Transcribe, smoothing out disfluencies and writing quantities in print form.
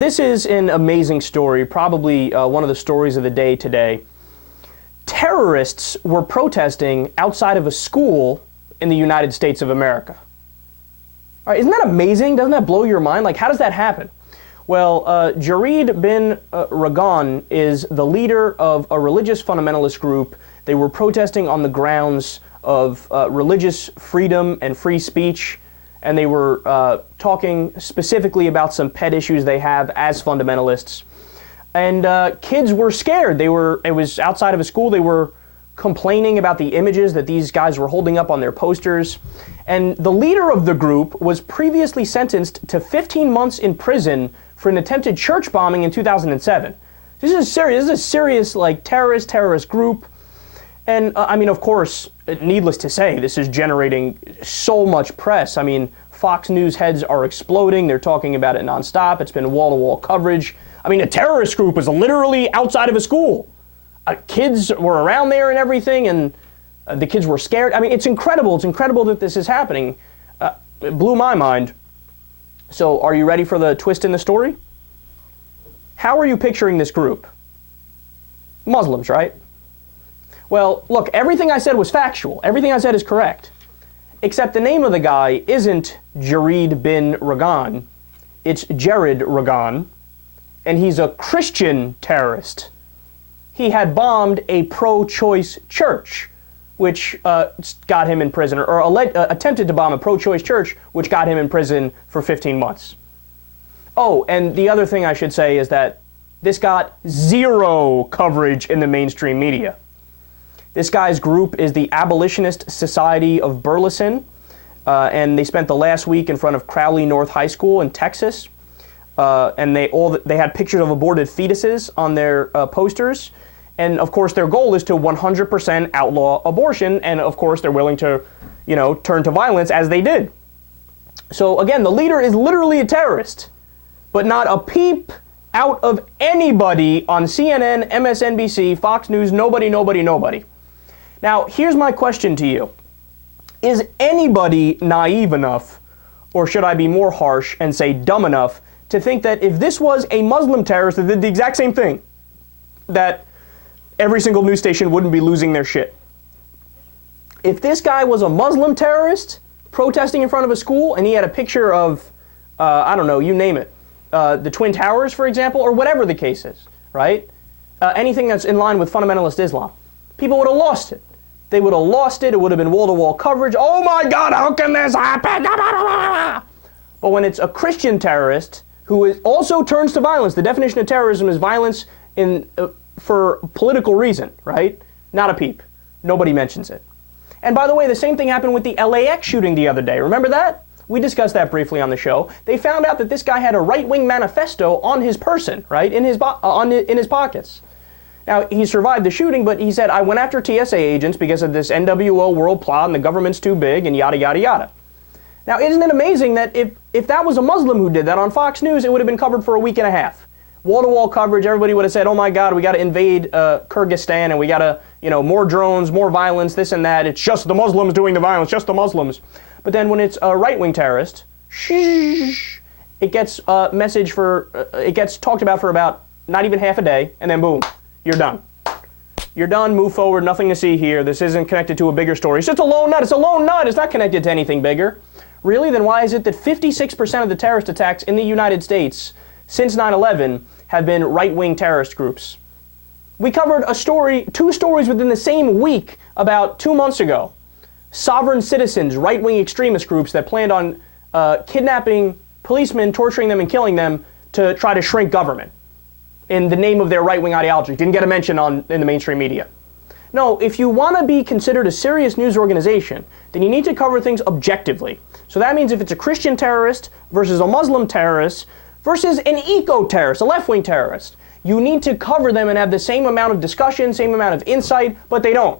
This is an amazing story, probably one of the stories of the day today. Terrorists were protesting outside of a school in the United States of America. All right, isn't that amazing? Doesn't that blow your mind? Like, how does that happen? Well, Jared bin Ragan is the leader of a religious fundamentalist group. They were protesting on the grounds of religious freedom and free speech, and they were talking specifically about some pet issues they have as fundamentalists. And kids were scared. It was outside of a school. They were complaining about the images that these guys were holding up on their posters. And the leader of the group was previously sentenced to 15 months in prison for an attempted church bombing in 2007. This is a serious like terrorist group. And I mean, of course, needless to say, this is generating so much press. I mean, Fox News heads are exploding. They're talking about it nonstop. It's been wall-to-wall coverage. I mean, a terrorist group was literally outside of a school. Kids were around there and everything, and the kids were scared. I mean, it's incredible. It's incredible that this is happening. It blew my mind. So are you ready for the twist in the story? How are you picturing this group? Muslims, right? Well, look, everything I said was factual. Everything I said is correct. Except the name of the guy isn't Jared bin Ragan. It's Jared Ragan, and he's a Christian terrorist. He had bombed a pro-choice church, which got him in prison, or attempted to bomb a pro-choice church, which got him in prison for 15 months. Oh, and the other thing I should say is that this got zero coverage in the mainstream media. This guy's group is the Abolitionist Society of Burleson, and they spent the last week in front of Crowley North High School in Texas, and they had pictures of aborted fetuses on their posters. And of course, their goal is to 100% outlaw abortion, and of course, they're willing to, turn to violence as they did. So again, the leader is literally a terrorist, but not a peep out of anybody on CNN, MSNBC, Fox News, nobody. Now, here's my question to you. Is anybody naive enough, or should I be more harsh and say dumb enough, to think that if this was a Muslim terrorist that did the exact same thing, that every single news station wouldn't be losing their shit? If this guy was a Muslim terrorist protesting in front of a school and he had a picture of, I don't know, you name it, the Twin Towers, for example, or whatever the case is, right? Anything that's in line with fundamentalist Islam, people would have lost it. They would have lost it. It would have been wall-to-wall coverage. Oh my God, how can this happen? But when it's a Christian terrorist who also turns to violence, the definition of terrorism is violence for political reason, right? Not a peep. Nobody mentions it. And by the way, the same thing happened with the LAX shooting the other day. Remember that? We discussed that briefly on the show. They found out that this guy had a right-wing manifesto on his person, right, in his pockets. Now, he survived the shooting, but he said, I went after TSA agents because of this NWO world plot and the government's too big and yada, yada, yada. Now, isn't it amazing that if that was a Muslim who did that on Fox News, it would have been covered for a week and a half. Wall-to-wall coverage, everybody would have said, oh my God, we got to invade Kyrgyzstan and we got to, more drones, more violence, this and that. It's just the Muslims doing the violence, just the Muslims. But then when it's a right-wing terrorist, it gets it gets talked about for about not even half a day, and then boom, you're done. You're done, move forward, nothing to see here. This isn't connected to a bigger story. It's just a lone nut. It's a lone nut. It's not connected to anything bigger. Really? Then why is it that 56% of the terrorist attacks in the United States since 9/11 have been right-wing terrorist groups? We covered two stories within the same week about 2 months ago. Sovereign citizens, right-wing extremist groups that planned on kidnapping policemen, torturing them, and killing them to try to shrink government in the name of their right-wing ideology. Didn't get a mention in the mainstream media. No, if you want to be considered a serious news organization, then you need to cover things objectively. So that means if it's a Christian terrorist versus a Muslim terrorist versus an eco-terrorist, a left-wing terrorist, you need to cover them and have the same amount of discussion, same amount of insight, but they don't.